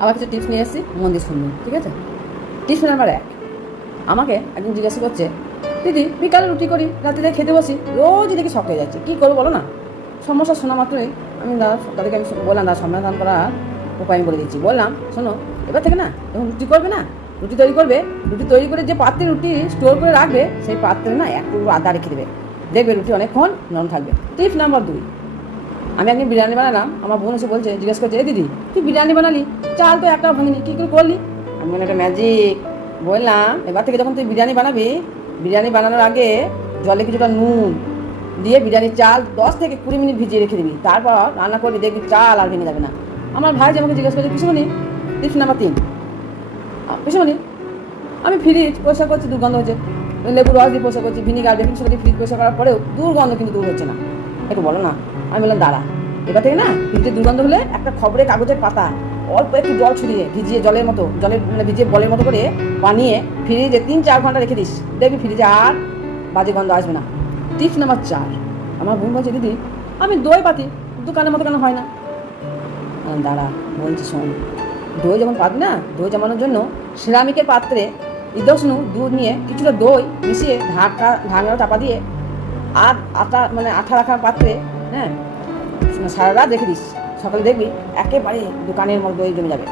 আবার কিছু টিপস নিয়ে এসেছি, মন দিয়ে শুনবেন, ঠিক আছে? টিপস নাম্বার 1, আমাকে একদিন জিজ্ঞাসা করছে, দিদি বিকালে রুটি করি, রাত্রিতে খেতে বসি, রোজ দেখি শখ হয়ে যাচ্ছে, কী করবো বলো না? সমস্যা শোনা মাত্রই তাদেরকে আমি বললাম সমাধান করার উপায় আমি বলে দিচ্ছি। বললাম, শোনো, এবার থেকে না যখন রুটি করবে না, রুটি তৈরি করবে, রুটি তৈরি করে যে পাত্রে রুটি স্টোর করে রাখবে, সেই পাত্রে না একটু আদা রেখে দেবে, দেখবে রুটি অনেকক্ষণ নরম থাকবে। টিপস নাম্বার 2, আমি একদিন বিরিয়ানি বানালাম, আমার বোন এসে বলছে, জিজ্ঞেস করছে, দিদি তুই বিরিয়ানি বানালি, চাল তো একটাও ভাঙিনি, কী করে করলি? আমি বললাম, একটা ম্যাজিক। বললাম, এবার থেকে যখন তুই বিরিয়ানি বানাবি, বিরিয়ানি বানানোর আগে জলে কিছুটা নুন দিয়ে বিরিয়ানির চাল 10 থেকে 20 মিনিট ভিজিয়ে রেখে দিবি, তারপর রান্না করবি, দেখবি চাল আর ভেঙে যাবে না। আমার ভাই যে আমাকে জিজ্ঞেস করছে, পিসুমণি, টিপস নাম্বার 3, পিসুমণি আমি ফ্রিজ পরিষ্কার করছি, দুর্গন্ধ হচ্ছে, লেবু রস দিয়ে পরিষ্কার করছি, ভিনিগার বেকিং সোডা দিয়ে ফ্রিজ পরিষ্কার করার পরেও দুর্গন্ধ কিন্তু দূর হচ্ছে না, একটু বলো না? আমি বললাম, দাঁড়া, এবার থেকে না ফ্রিজের দুর্গন্ধ হলে একটা খবরের কাগজের পাতা অল্প একটু জল ছড়িয়ে ভিজিয়ে ভিজিয়ে বলের মতো করে বানিয়ে ফ্রিজে 3-4 ঘন্টা রেখে দিস, দেখবি ফ্রিজে আর বাজে গন্ধ আসবে না। টিপস নাম্বার 4, আমার বোন বলছে, দিদি আমি দই পাতি, দোকানের মতো কেন হয় না? দাঁড়া বলছি, শোন, দই যখন পাবি না, দই জমানোর জন্য সিরামিকের পাত্রে ইদোষ্ণ দুধ নিয়ে কিছুটা দই মিশিয়ে ঢাকনা চাপা দিয়ে আর আঠা রাখার পাত্রে, হ্যাঁ, সারা রাত রেখে দিস, সকালে দেখবি একেবারে দোকানের মতো দই জমে যাবে।